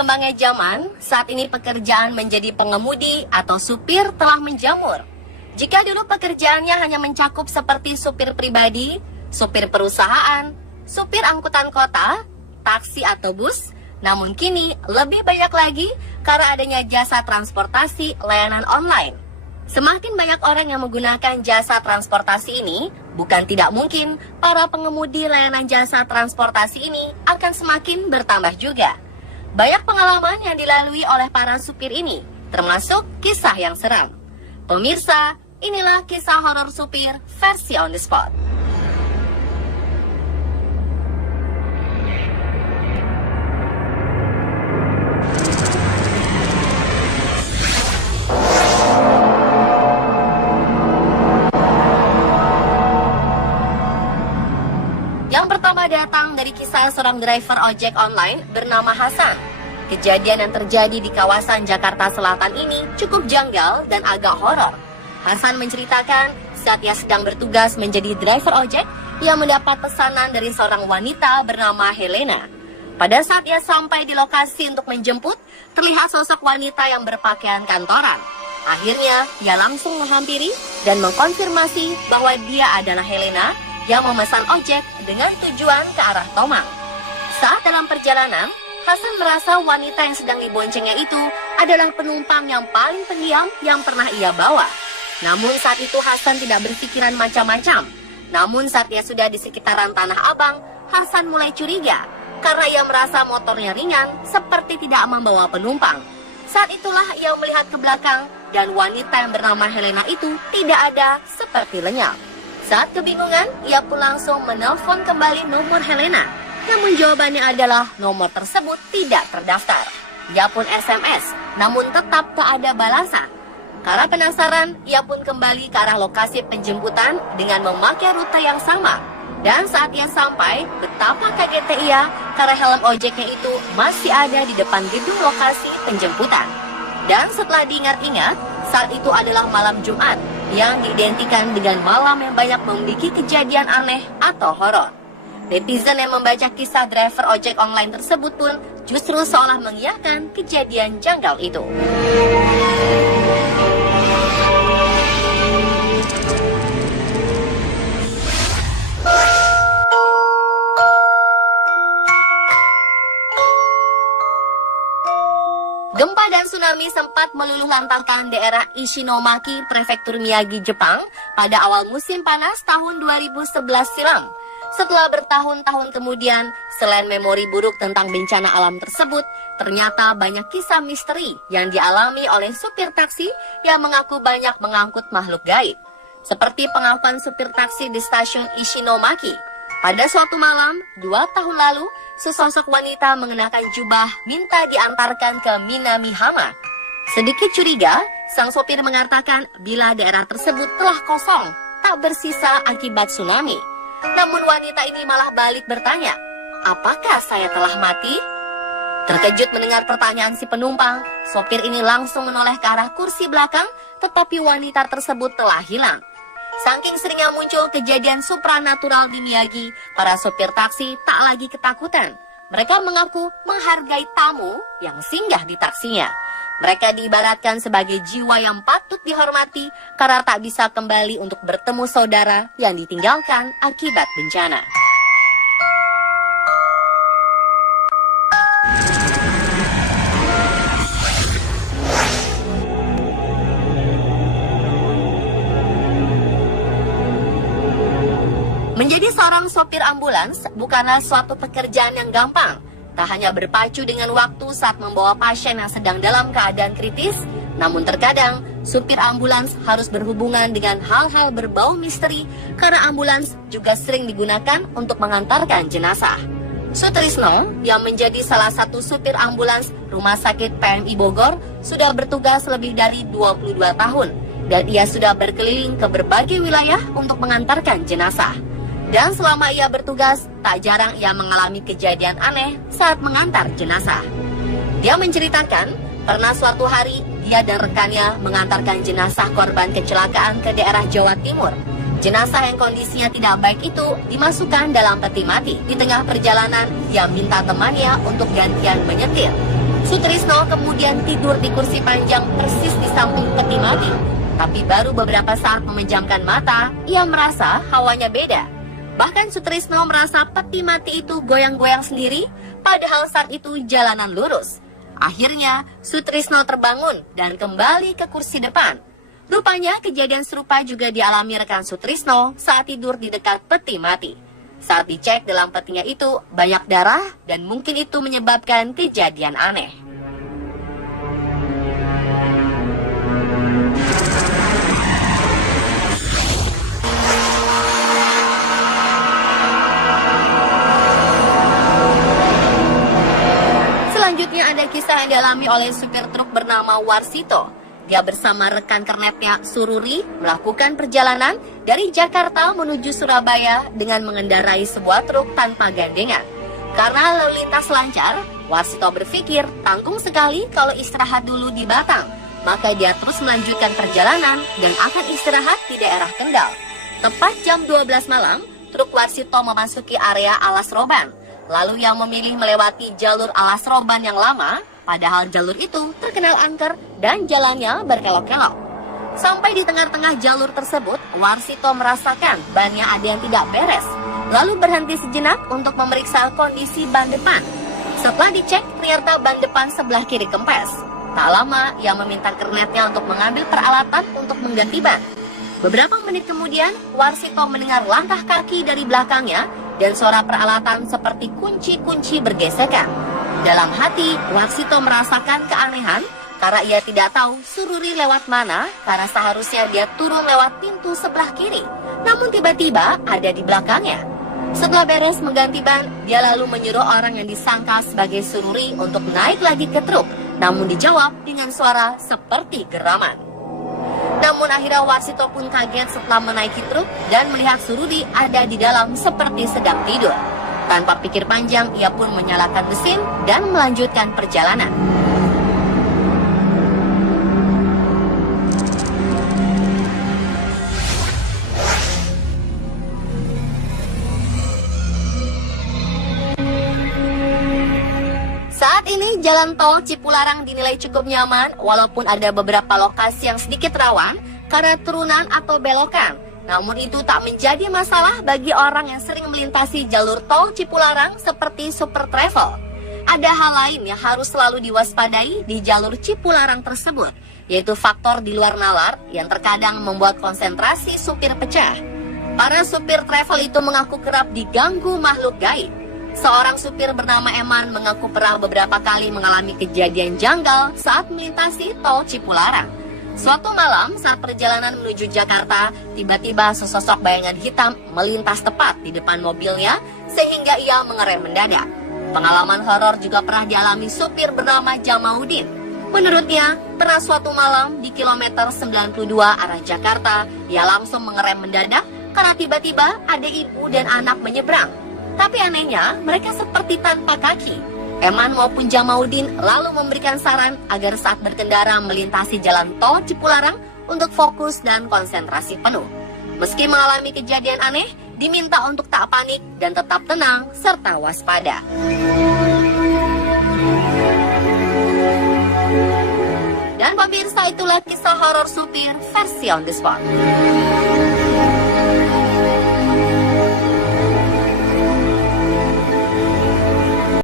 berkembangnya zaman, saat ini pekerjaan menjadi pengemudi atau supir telah menjamur. Jika dulu pekerjaannya hanya mencakup seperti supir pribadi, supir perusahaan, supir angkutan kota, taksi atau bus, namun kini lebih banyak lagi karena adanya jasa transportasi layanan online. Semakin banyak orang yang menggunakan jasa transportasi ini, bukan tidak mungkin para pengemudi layanan jasa transportasi ini akan semakin bertambah juga. Banyak pengalaman yang dilalui oleh para supir ini, termasuk kisah yang seram. Pemirsa, inilah kisah horor supir versi on the spot. Datang dari kisah seorang driver ojek online bernama Hasan. Kejadian yang terjadi di kawasan Jakarta Selatan ini cukup janggal dan agak horor. Hasan menceritakan saat ia sedang bertugas menjadi driver ojek, ia mendapat pesanan dari seorang wanita bernama Helena. Pada saat ia sampai di lokasi untuk menjemput, terlihat sosok wanita yang berpakaian kantoran. Akhirnya, ia langsung menghampiri dan mengkonfirmasi bahwa dia adalah Helena yang memesan ojek dengan tujuan ke arah Tomang. Saat dalam perjalanan, Hasan merasa wanita yang sedang diboncengnya itu adalah penumpang yang paling pendiam yang pernah ia bawa. Namun saat itu Hasan tidak berpikiran macam-macam. Namun saat ia sudah di sekitaran Tanah Abang, Hasan mulai curiga karena ia merasa motornya ringan seperti tidak membawa penumpang. Saat itulah ia melihat ke belakang dan wanita yang bernama Helena itu tidak ada seperti lenyap. Saat kebingungan, ia pun langsung menelpon kembali nomor Helena. Namun jawabannya adalah nomor tersebut tidak terdaftar. Ia pun SMS, namun tetap tak ada balasan. Karena penasaran, ia pun kembali ke arah lokasi penjemputan dengan memakai rute yang sama. Dan saat ia sampai, betapa kagetnya ia karena helm ojeknya itu masih ada di depan gedung lokasi penjemputan. Dan setelah diingat-ingat, saat itu adalah malam Jumat yang diidentikan dengan malam yang banyak memiliki kejadian aneh atau horor. Netizen yang membaca kisah driver ojek online tersebut pun justru seolah mengiyakan kejadian janggal itu. Gempa dan tsunami sempat meluluh lantahkan daerah Ishinomaki, Prefektur Miyagi, Jepang pada awal musim panas tahun 2011 silam. Setelah bertahun-tahun kemudian, selain memori buruk tentang bencana alam tersebut, ternyata banyak kisah misteri yang dialami oleh supir taksi yang mengaku banyak mengangkut makhluk gaib. Seperti pengakuan supir taksi di stasiun Ishinomaki. Pada suatu malam, 2 tahun lalu, sesosok wanita mengenakan jubah minta diantarkan ke Minamihama. Sedikit curiga, sang sopir mengatakan bila daerah tersebut telah kosong, tak bersisa akibat tsunami. Namun wanita ini malah balik bertanya, apakah saya telah mati? Terkejut mendengar pertanyaan si penumpang, sopir ini langsung menoleh ke arah kursi belakang, tetapi wanita tersebut telah hilang. Saking seringnya muncul kejadian supranatural di Miyagi, para sopir taksi tak lagi ketakutan. Mereka mengaku menghargai tamu yang singgah di taksinya. Mereka diibaratkan sebagai jiwa yang patut dihormati karena tak bisa kembali untuk bertemu saudara yang ditinggalkan akibat bencana. Menjadi seorang sopir ambulans bukanlah suatu pekerjaan yang gampang. Tak hanya berpacu dengan waktu saat membawa pasien yang sedang dalam keadaan kritis, namun terkadang supir ambulans harus berhubungan dengan hal-hal berbau misteri karena ambulans juga sering digunakan untuk mengantarkan jenazah. Sutrisno yang menjadi salah satu supir ambulans Rumah Sakit PMI Bogor sudah bertugas lebih dari 22 tahun dan ia sudah berkeliling ke berbagai wilayah untuk mengantarkan jenazah. Dan selama ia bertugas, tak jarang ia mengalami kejadian aneh saat mengantar jenazah. Dia menceritakan, pernah suatu hari dia dan rekannya mengantarkan jenazah korban kecelakaan ke daerah Jawa Timur. Jenazah yang kondisinya tidak baik itu dimasukkan dalam peti mati. Di tengah perjalanan, ia minta temannya untuk gantian menyetir. Sutrisno kemudian tidur di kursi panjang persis di samping peti mati. Tapi baru beberapa saat memejamkan mata, ia merasa hawanya beda. Bahkan Sutrisno merasa peti mati itu goyang-goyang sendiri, padahal saat itu jalanan lurus. Akhirnya, Sutrisno terbangun dan kembali ke kursi depan. Rupanya kejadian serupa juga dialami rekan Sutrisno saat tidur di dekat peti mati. Saat dicek dalam petinya itu banyak darah dan mungkin itu menyebabkan kejadian aneh. Selanjutnya ada kisah yang dialami oleh supir truk bernama Warsito. Dia bersama rekan kernetnya Sururi melakukan perjalanan dari Jakarta menuju Surabaya dengan mengendarai sebuah truk tanpa gandengan. Karena lalu lintas lancar, Warsito berpikir tanggung sekali kalau istirahat dulu di Batang. Maka dia terus melanjutkan perjalanan dan akan istirahat di daerah Kendal. Tepat jam 12 malam, truk Warsito memasuki area Alas Roban. Lalu yang memilih melewati jalur Alas Roban yang lama, padahal jalur itu terkenal angker dan jalannya berkelok-kelok. Sampai di tengah-tengah jalur tersebut, Warsito merasakan bannya ada yang tidak beres. Lalu berhenti sejenak untuk memeriksa kondisi ban depan. Setelah dicek, ternyata ban depan sebelah kiri kempes. Tak lama, ia meminta kernetnya untuk mengambil peralatan untuk mengganti ban. Beberapa menit kemudian, Warsito mendengar langkah kaki dari belakangnya dan suara peralatan seperti kunci-kunci bergesekan. Dalam hati, Warsito merasakan keanehan karena ia tidak tahu Sururi lewat mana karena seharusnya dia turun lewat pintu sebelah kiri. Namun tiba-tiba ada di belakangnya. Setelah beres mengganti ban, dia lalu menyuruh orang yang disangka sebagai Sururi untuk naik lagi ke truk. Namun dijawab dengan suara seperti geraman. Namun akhirnya Warsito pun kaget setelah menaiki truk dan melihat Sururi ada di dalam seperti sedang tidur. Tanpa pikir panjang, ia pun menyalakan mesin dan melanjutkan perjalanan. Saat ini jalan tol Cipularang dinilai cukup nyaman walaupun ada beberapa lokasi yang sedikit rawan karena turunan atau belokan. Namun itu tak menjadi masalah bagi orang yang sering melintasi jalur tol Cipularang seperti Super Travel. Ada hal lain yang harus selalu diwaspadai di jalur Cipularang tersebut, yaitu faktor di luar nalar yang terkadang membuat konsentrasi supir pecah. Para supir travel itu mengaku kerap diganggu makhluk gaib. Seorang supir bernama Eman mengaku pernah beberapa kali mengalami kejadian janggal saat melintasi tol Cipularang. Suatu malam saat perjalanan menuju Jakarta, tiba-tiba sesosok bayangan hitam melintas tepat di depan mobilnya sehingga ia mengerem mendadak. Pengalaman horor juga pernah dialami supir bernama Jamaudin. Menurutnya, pernah suatu malam di kilometer 92 arah Jakarta, ia langsung mengerem mendadak karena tiba-tiba ada ibu dan anak menyeberang. Tapi anehnya, mereka seperti tanpa kaki. Eman maupun Jamaudin lalu memberikan saran agar saat berkendara melintasi jalan tol Cipularang untuk fokus dan konsentrasi penuh. Meski mengalami kejadian aneh, diminta untuk tak panik dan tetap tenang serta waspada. Dan pemirsa, itulah kisah horor supir versi on the spot.